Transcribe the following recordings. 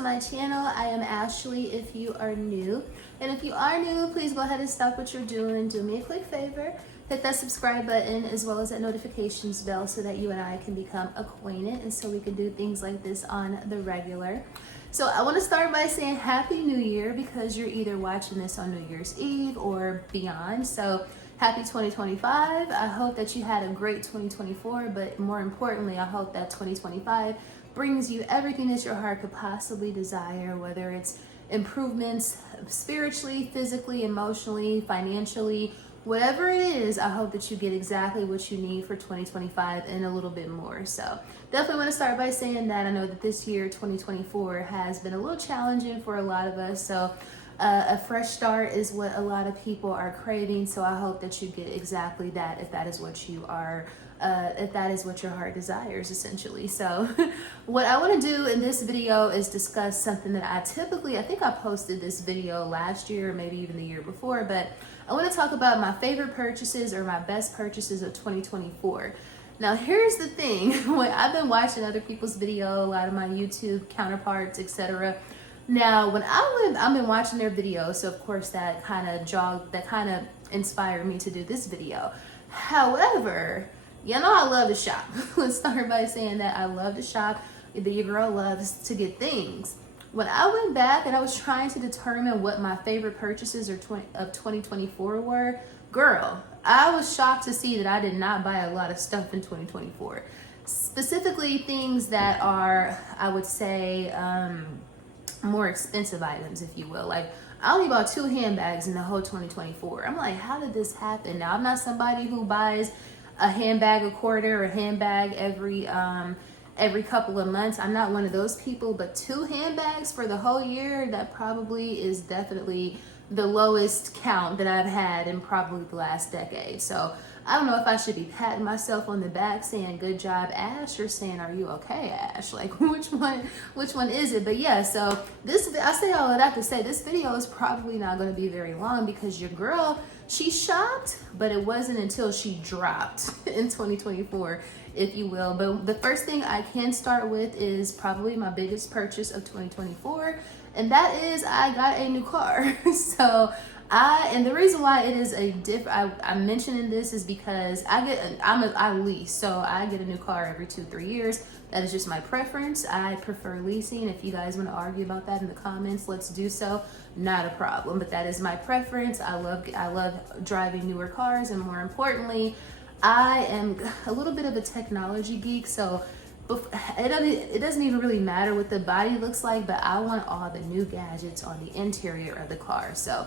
to my channel. I am Ashley if you are new. And if you are new, please go ahead and stop what you're doing and do me a quick favor. Hit that subscribe button as well as that notifications bell so that you and I can become acquainted and so we can do things like this on the regular. So I want to start by saying Happy New Year because you're either watching this on New Year's Eve or beyond. So happy 2025. I hope that you had a great 2024, but more importantly, I hope that 2025 brings you everything that your heart could possibly desire, whether it's improvements spiritually, physically, emotionally, financially, whatever it is. I hope that you get exactly what you need for 2025 and a little bit more. So definitely want to start by saying that I know that this year, 2024, has been a little challenging for a lot of us. So a fresh start is what a lot of people are craving. So I hope that you get exactly that if that is what you are, if that is what your heart desires, essentially. So what I want to do in this video is discuss something that I think I posted this video last year, or maybe even the year before, but I want to talk about my favorite purchases or my best purchases of 2024. Now, here's the thing. When I've been watching other people's video, a lot of my YouTube counterparts, etc. Now, when I've been watching their videos, so of course that kind of inspired me to do this video. However, you know I love to shop. Let's start by saying that I love to shop. Your girl loves to get things. When I went back and I was trying to determine what my favorite purchases of 2024 were, girl, I was shocked to see that I did not buy a lot of stuff in 2024. Specifically things that are, I would say, more expensive items, if you will. Like, I only bought 2 handbags in the whole 2024. I'm like, how did this happen? Now, I'm not somebody who buys a handbag a quarter or a handbag every couple of months. I'm not one of those people, but 2 handbags for the whole year, that probably is definitely the lowest count that I've had in probably the last decade. So I don't know if I should be patting myself on the back saying good job, Ash, or saying are you okay, Ash? Like, which one is it? But yeah, so I say all of that to say this video is probably not going to be very long because your girl, she shopped, but it wasn't until she dropped in 2024, if you will. But the first thing I can start with is probably my biggest purchase of 2024, and that is I got a new car. So and the reason why it is I'm mentioning this is because I lease, so I get a new car every 2-3 years. That is just my preference. I prefer leasing. If you guys want to argue about that in the comments, let's do so. Not a problem, but that is my preference. I love driving newer cars, and more importantly, I am a little bit of a technology geek, so it doesn't even really matter what the body looks like, but I want all the new gadgets on the interior of the car. So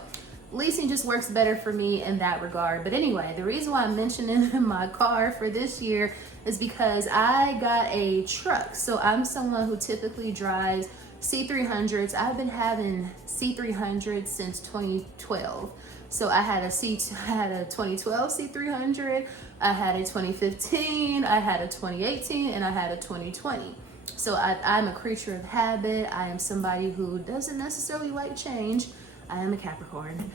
leasing just works better for me in that regard. But anyway, the reason why I'm mentioning my car for this year is because I got a truck. So I'm someone who typically drives C300s. I've been having C300s since 2012. So I had a 2012 C300, I had a 2015, I had a 2018, and I had a 2020. So I'm a creature of habit. I am somebody who doesn't necessarily like change. I am a Capricorn,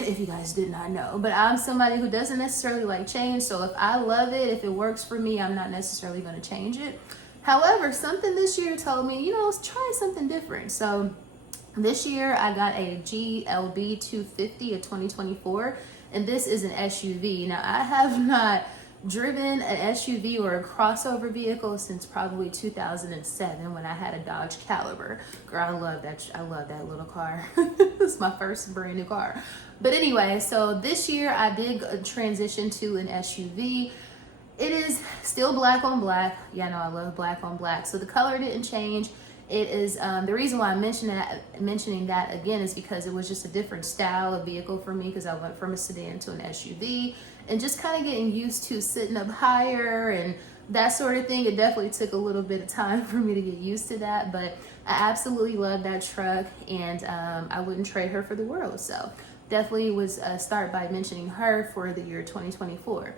if you guys did not know. But I'm somebody who doesn't necessarily like change. So if I love it, if it works for me, I'm not necessarily going to change it. However, something this year told me, let's try something different. So this year I got a GLB 250 of 2024, and this is an SUV. Now, I have not driven an SUV or a crossover vehicle since probably 2007 when I had a Dodge Caliber. Girl, I love that little car. It's my first brand new car. But anyway, so this year I did transition to an SUV. It is still black on black. Yeah, no, I love black on black. So the color didn't change. It is the reason why I'm mentioning that again is because it was just a different style of vehicle for me, because I went from a sedan to an SUV and just kind of getting used to sitting up higher and that sort of thing. It definitely took a little bit of time for me to get used to that, but I absolutely love that truck, and I wouldn't trade her for the world. So definitely was start by mentioning her for the year 2024.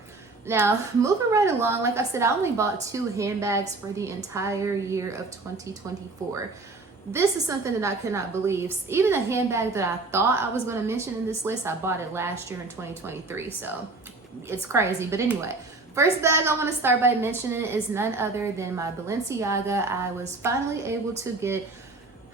Now, moving right along, like I said, I only bought 2 handbags for the entire year of 2024. This is something that I cannot believe. Even a handbag that I thought I was going to mention in this list, I bought it last year in 2023. So it's crazy. But anyway, first bag I want to start by mentioning is none other than my Balenciaga. I was finally able to get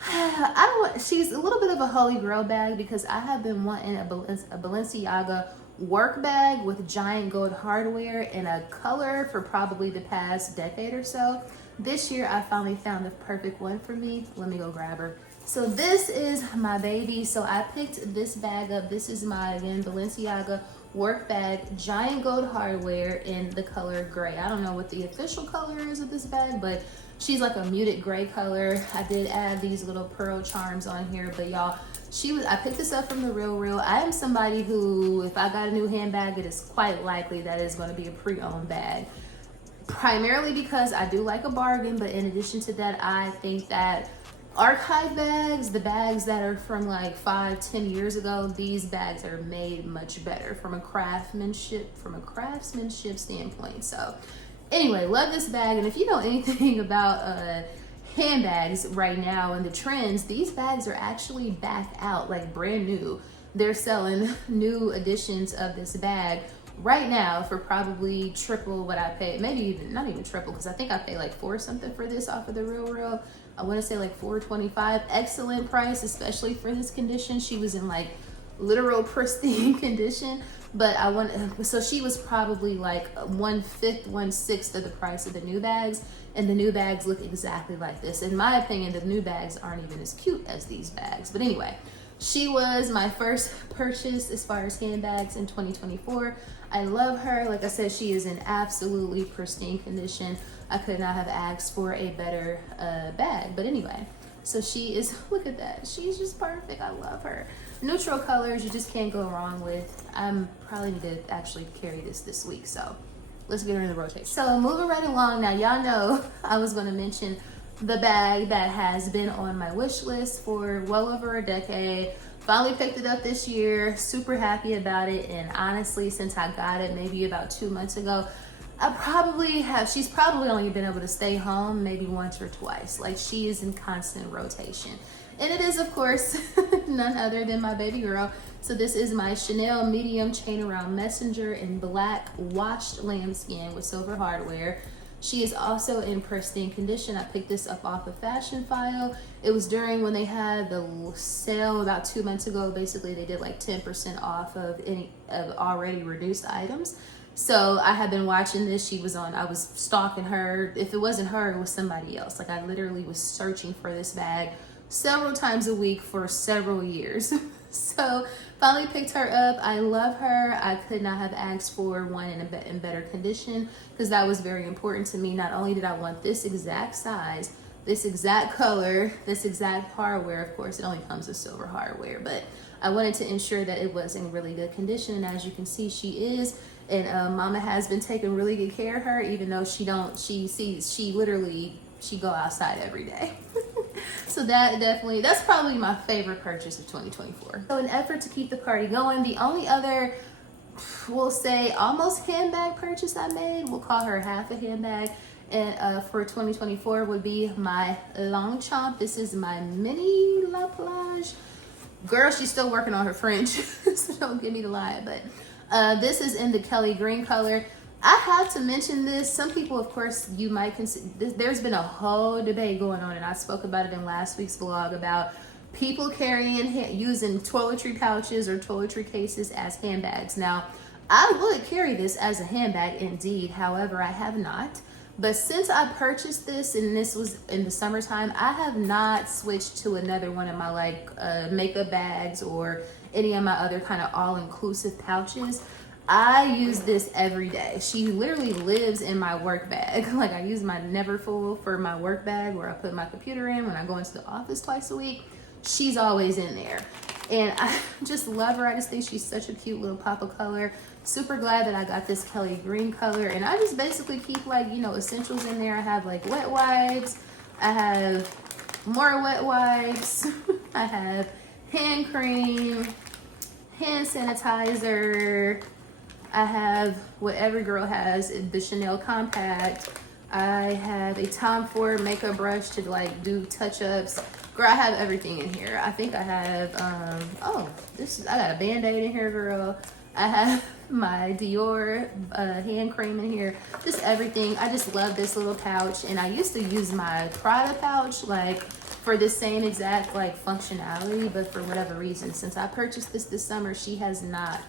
I don't want, she's a little bit of a holy grail bag because I have been wanting a Balenciaga work bag with giant gold hardware in a color for probably the past decade or so. This year I finally found the perfect one for me. Let me go grab her. So this is my baby. So I picked this bag up. This is my, again, Balenciaga work bag, giant gold hardware in the color gray. I don't know what the official color is of this bag, but she's like a muted gray color. I did add these little pearl charms on here, but y'all, I picked this up from the Real. I am somebody who, if I got a new handbag, it is quite likely that it's going to be a pre-owned bag. Primarily because I do like a bargain, but in addition to that, I think that archive bags, the bags that are from like 5-10 years ago, these bags are made much better from a craftsmanship standpoint. So anyway, love this bag. And if you know anything about handbags right now and the trends, these bags are actually back out, like brand new. They're selling new editions of this bag right now for probably triple what I paid, maybe even not even triple, because I think I paid like $4 something for this off of the Real. I want to say like $4.25. Excellent price, especially for this condition. She was in like literal pristine condition, but so she was probably like 1/5, 1/6 of the price of the new bags, and the new bags look exactly like this. In my opinion, the new bags aren't even as cute as these bags. But anyway, she was my first purchase as far as handbags in 2024. I love her. Like I said, she is in absolutely pristine condition. I could not have asked for a better bag. But anyway, so she is, look at that. She's just perfect. I love her. Neutral colors, you just can't go wrong with. I'm probably need to actually carry this week. So let's get her in the rotation. So moving right along now, y'all know I was going to mention the bag that has been on my wish list for well over a decade. Finally picked it up this year, super happy about it. And honestly, since I got it maybe about 2 months ago, she's probably only been able to stay home maybe once or twice. Like, she is in constant rotation. And it is, of course, none other than my baby girl. So this is my Chanel medium chain around messenger in black washed lambskin with silver hardware. She is also in pristine condition. I picked this up off of Fashion File. It was during when they had the sale about 2 months ago. Basically, they did like 10% off of any of already reduced items. So I had been watching this. I was stalking her. If it wasn't her, it was somebody else. Like, I literally was searching for this bag several times a week for several years. So finally picked her up. I love her. I could not have asked for one in better condition, because that was very important to me. Not only did I want this exact size, this exact color, this exact hardware. Of course, it only comes with silver hardware, but I wanted to ensure that it was in really good condition. And as you can see, she is. And Mama has been taking really good care of her, even though she go outside every day. So that's probably my favorite purchase of 2024. So in an effort to keep the party going, the only other, we'll say almost handbag purchase I made, we'll call her half a handbag, and for 2024 would be my Long Chomp. This is my mini La Plage. Girl, she's still working on her French, so don't give me the lie, but this is in the Kelly green color. I have to mention this. Some people, of course, you might consider this. There's been a whole debate going on, and I spoke about it in last week's vlog about people using toiletry pouches or toiletry cases as handbags. Now, I would carry this as a handbag indeed. However, I have not. But since I purchased this, and this was in the summertime, I have not switched to another one of my makeup bags or any of my other kind of all-inclusive pouches. I use this every day. She literally lives in my work bag. Like, I use my Neverfull for my work bag where I put my computer in when I go into the office twice a week. She's always in there. And I just love her. I just think she's such a cute little pop of color. Super glad that I got this Kelly green color. And I just basically keep essentials in there. I have wet wipes. I have more wet wipes. I have hand cream, hand sanitizer. I have what every girl has, the Chanel Compact. I have a Tom Ford makeup brush to do touch-ups. Girl, I have everything in here. I think I have, I got a Band-Aid in here, girl. I have my Dior hand cream in here. Just everything. I just love this little pouch. And I used to use my Prada pouch for the same exact like functionality, but for whatever reason, since I purchased this summer, she has not.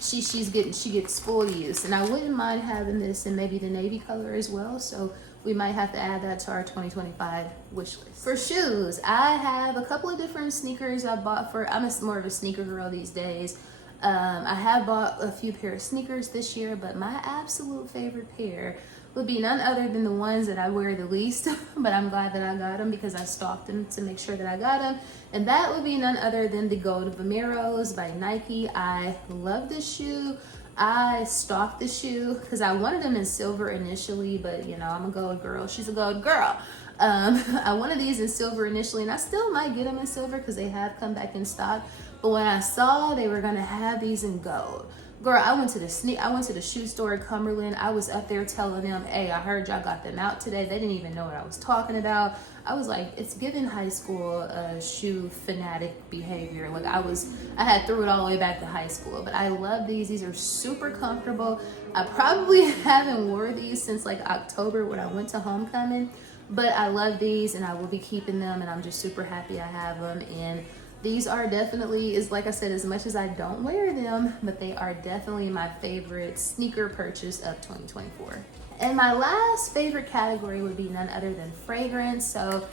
She gets full use, and I wouldn't mind having this in maybe the navy color as well. So we might have to add that to our 2025 wish list. For shoes, I have a couple of different sneakers I bought for. I'm more of a sneaker girl these days. I have bought a few pair of sneakers this year, but my absolute favorite pair would be none other than the ones that I wear the least, but I'm glad that I got them because I stalked them to make sure that I got them. And that would be none other than the Gold Vomeros by Nike. I love this shoe. I stalked the shoe because I wanted them in silver initially, but you know, I'm a gold girl. She's a gold girl. I wanted these in silver initially, and I still might get them in silver because they have come back in stock. But when I saw they were gonna have these in gold, girl, I went to the shoe store in Cumberland. I was up there telling them, hey, I heard y'all got them out today. They didn't even know what I was talking about. I was like, it's giving high school shoe fanatic behavior. Like I had threw it all the way back to high school, but I love these. These are super comfortable. I probably haven't wore these since like October when I went to homecoming, but I love these and I will be keeping them, and I'm just super happy I have them. And these are definitely, is like I said, as much as I don't wear them, but they are definitely my favorite sneaker purchase of 2024. And my last favorite category would be none other than fragrance. So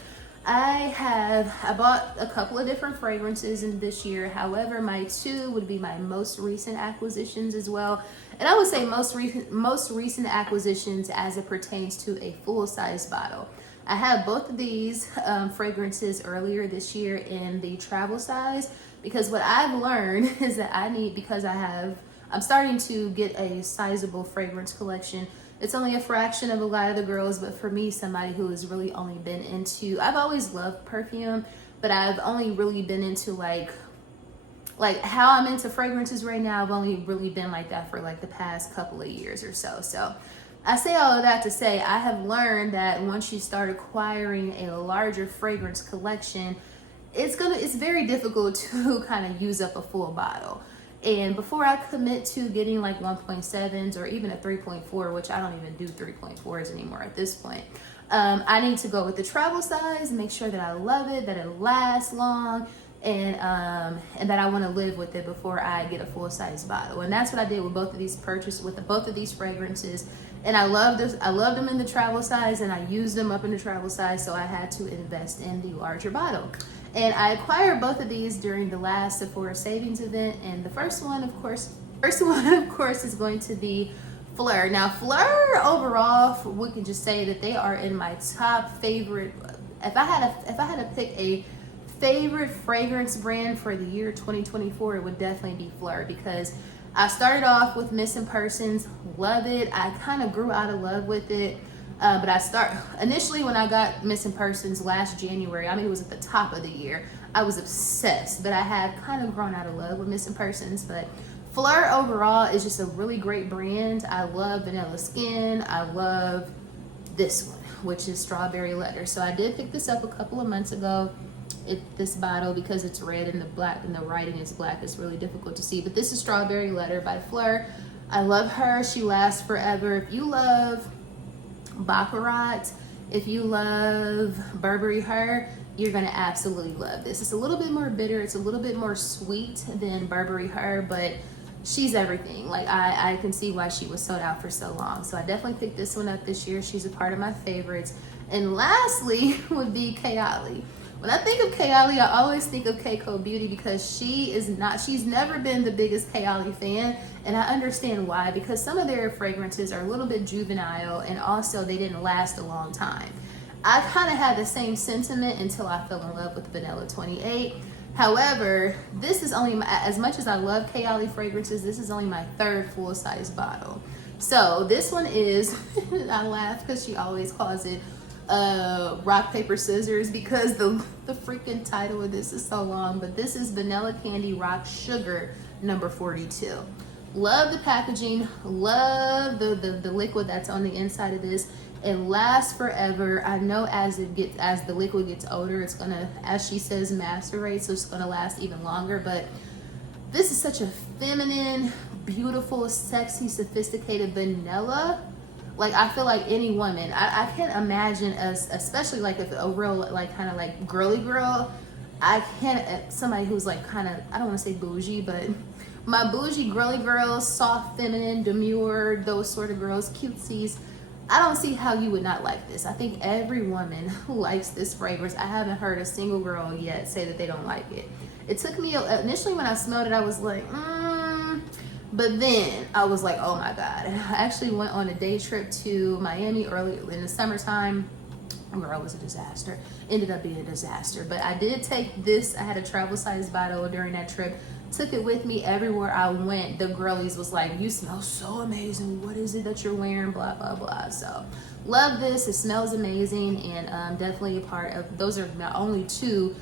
I bought a couple of different fragrances in this year. However, my two would be my most recent acquisitions as well. And I would say most recent acquisitions as it pertains to a full-size bottle. I had both of these fragrances earlier this year in the travel size, because what I've learned is that I'm starting to get a sizable fragrance collection. It's only a fraction of a lot of the girls, but for me, somebody who has really only been into, I've always loved perfume, but I've only really been into like how I'm into fragrances right now. I've only really been like that for like the past couple of years or so. So I say all of that to say I have learned that once you start acquiring a larger fragrance collection, it's very difficult to kind of use up a full bottle. And before I commit to getting like 1.7s or even a 3.4, which I don't even do 3.4s anymore at this point, I need to go with the travel size, make sure that I love it, that it lasts long, and that I want to live with it before I get a full-size bottle. And that's what I did with both of these purchases, with both of these fragrances. And I loved them in the travel size, and I used them up in the travel size, so I had to invest in the larger bottle. And I acquired both of these during the last Sephora savings event. And the first one, of course, is going to be Fleur. Now, Fleur overall, we can just say that they are in my top favorite. If I had to pick a favorite fragrance brand for the year 2024, it would definitely be Fleur, because I started off with Missing Persons, love it. I kind of grew out of love with it. But initially when I got Missing Persons last January, I mean, it was at the top of the year, I was obsessed, but I have kind of grown out of love with Missing Persons. But Fleur overall is just a really great brand. I love Vanilla Skin. I love this one, which is Strawberry Letter. So I did pick this up a couple of months ago. This bottle, because it's red and the writing is black, it's really difficult to see. But this is Strawberry Letter by Fleur. I love her. She lasts forever. If you love Baccarat, if you love Burberry Her, you're gonna absolutely love this. It's a little bit more bitter, it's a little bit more sweet than Burberry Her, but she's everything. Like I can see why she was sold out for so long. So I definitely picked this one up this year. She's a part of my favorites. And lastly would be Kayali. When I think of Kayali, I always think of Keiko Beauty, because she's never been the biggest Kayali fan, and I understand why, because some of their fragrances are a little bit juvenile, and also they didn't last a long time. I kind of had the same sentiment until I fell in love with Vanilla 28. However, this is only as much as I love Kayali fragrances, this is only my third full-size bottle. So this one is, I laugh because she always calls it rock paper scissors, because the freaking title of this is so long. But this is Vanilla Candy Rock Sugar number 42. Love the packaging, love the liquid that's on the inside of this. It lasts forever. I know as the liquid gets older, it's gonna, as she says, macerate, so it's gonna last even longer. But this is such a feminine, beautiful, sexy, sophisticated vanilla Like, I feel like any woman, I can't imagine us, especially like if a real, like kind of like girly girl, I can't, somebody who's like kind of, I don't want to say bougie, but my bougie girly girls, soft, feminine, demure, those sort of girls, cutesies, I don't see how you would not like this. I think every woman likes this fragrance. I haven't heard a single girl yet say that they don't like it. It took me, initially when I smelled it, I was like, but then I was like, oh my God. And I actually went on a day trip to Miami early in the summertime. Girl, it was a disaster. Ended up being a disaster. But I did take this. I had a travel size bottle during that trip. Took it with me everywhere I went. The girlies was like, you smell so amazing. What is it that you're wearing? Blah, blah, blah. So love this. It smells amazing. And definitely a part of, those are my only 2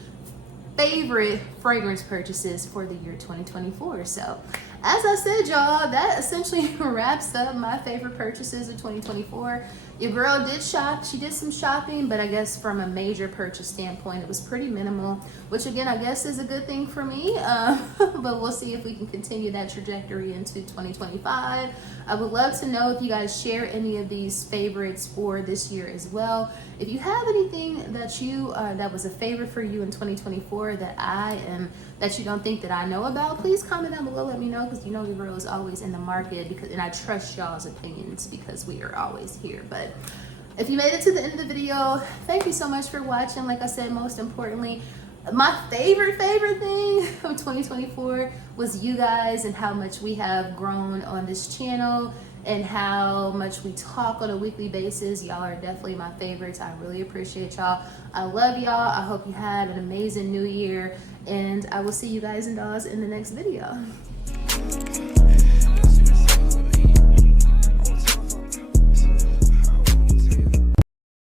favorite fragrance purchases for the year 2024. So as I said, y'all, that essentially wraps up my favorite purchases of 2024. Your girl did shop. She did some shopping, but I guess from a major purchase standpoint, it was pretty minimal, which again, I guess is a good thing for me. But we'll see if we can continue that trajectory into 2025. I would love to know if you guys share any of these favorites for this year as well. If you have anything that you that was a favorite for you in 2024 that you don't think that I know about, please comment down below. Let me know, because you know your girl is always in the market, and I trust y'all's opinions because we are always here. But if you made it to the end of the video, thank you so much for watching. Like I said, most importantly, my favorite thing of 2024 was you guys and how much we have grown on this channel and how much we talk on a weekly basis. Y'all are definitely my favorites. I really appreciate y'all. I love y'all. I hope you had an amazing new year, and I will see you guys and dolls in the next video.